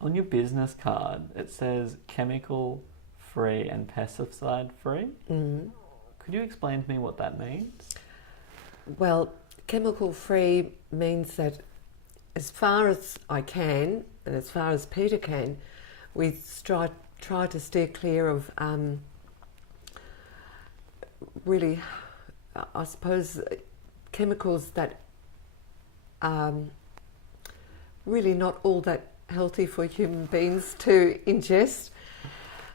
On your business card, it says chemical free and pesticide free. Mm. Could you explain to me what that means? Well, chemical free means that as far as I can, and as far as Peter can, we try to steer clear of really, I suppose, chemicals that are really not all that healthy for human beings to ingest.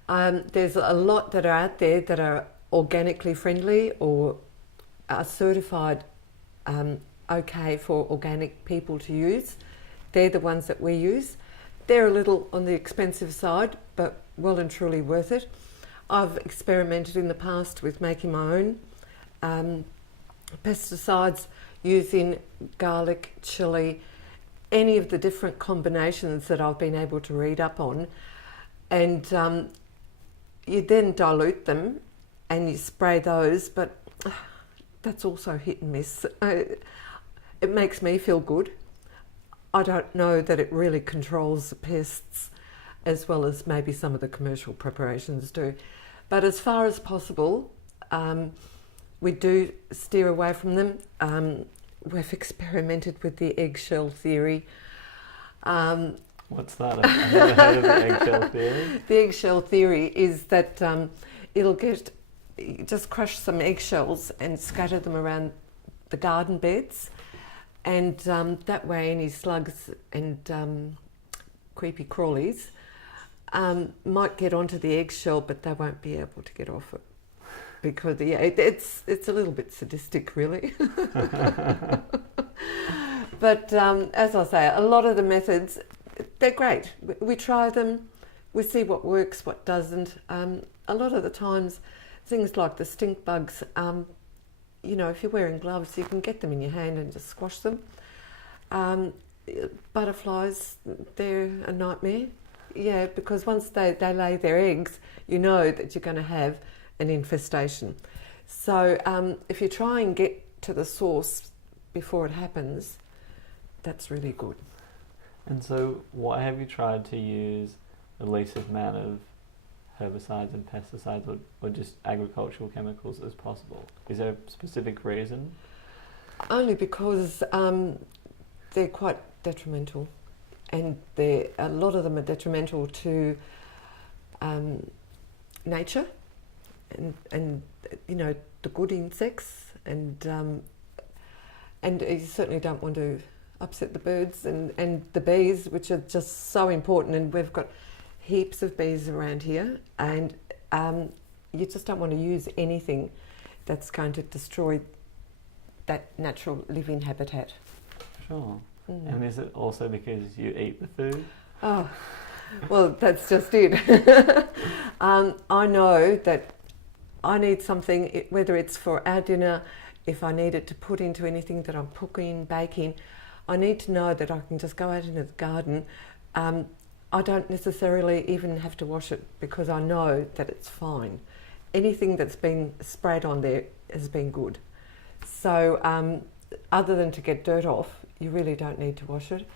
There's a lot that are out there that are organically friendly or are certified okay for organic people to use. They're the ones that we use. They're a little on the expensive side, but well and truly worth it. I've experimented in the past with making my own pesticides using garlic, chili, any of the different combinations that I've been able to read up on. And you then dilute them and you spray those, but that's also hit and miss. It makes me feel good. I don't know that it really controls the pests as well as maybe some of the commercial preparations do. But as far as possible, we do steer away from them. We've experimented with the eggshell theory. What's that? I've never heard of the eggshell theory. The eggshell theory is that just crush some eggshells and scatter them around the garden beds, and that way any slugs and creepy crawlies might get onto the eggshell, but they won't be able to get off it. Because it's a little bit sadistic, really. But as I say, a lot of the methods, they're great. We try them, we see what works, what doesn't. A lot of the times, things like the stink bugs, if you're wearing gloves, you can get them in your hand and just squash them. Butterflies, they're a nightmare. Yeah, because once they lay their eggs, you know that you're going to have an infestation. So if you try and get to the source before it happens, that's really good. And so why have you tried to use the least amount of herbicides and pesticides or just agricultural chemicals as possible? Is there a specific reason? Only because they're quite detrimental, and a lot of them are detrimental to nature and the good insects, and you certainly don't want to upset the birds and the bees, which are just so important. And we've got heaps of bees around here, and you just don't want to use anything that's going to destroy that natural living habitat. Sure. And is it also because you eat the food? Oh, well, that's just it. I know that I need something, whether it's for our dinner, if I need it to put into anything that I'm cooking, baking, I need to know that I can just go out into the garden. I don't necessarily even have to wash it because I know that it's fine. Anything that's been sprayed on there has been good. So other than to get dirt off, you really don't need to wash it.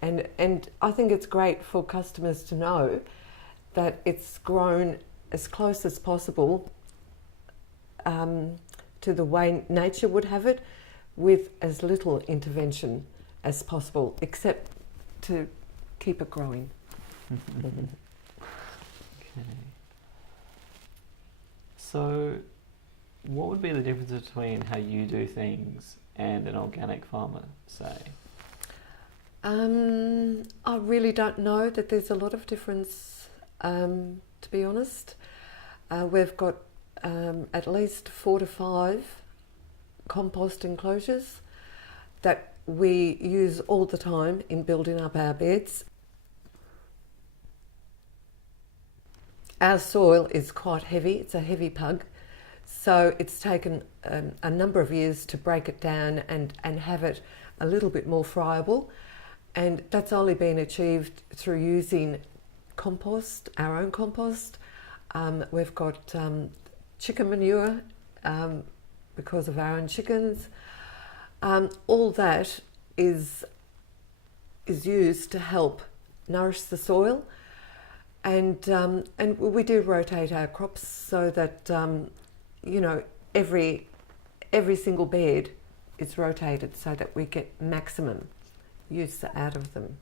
And I think it's great for customers to know that it's grown as close as possible to the way nature would have it, with as little intervention as possible, except to keep it growing. Okay. So what would be the difference between how you do things and an organic farmer, say? I really don't know that there's a lot of difference, to be honest. We've got at least 4 to 5 compost enclosures that we use all the time in building up our beds. Our soil is quite heavy, it's a heavy pug, so it's taken a number of years to break it down and have it a little bit more friable, and that's only been achieved through using compost, our own compost. We've got chicken manure because of our own chickens. All that is used to help nourish the soil. And we do rotate our crops so that you know, every single bed is rotated so that we get maximum use out of them.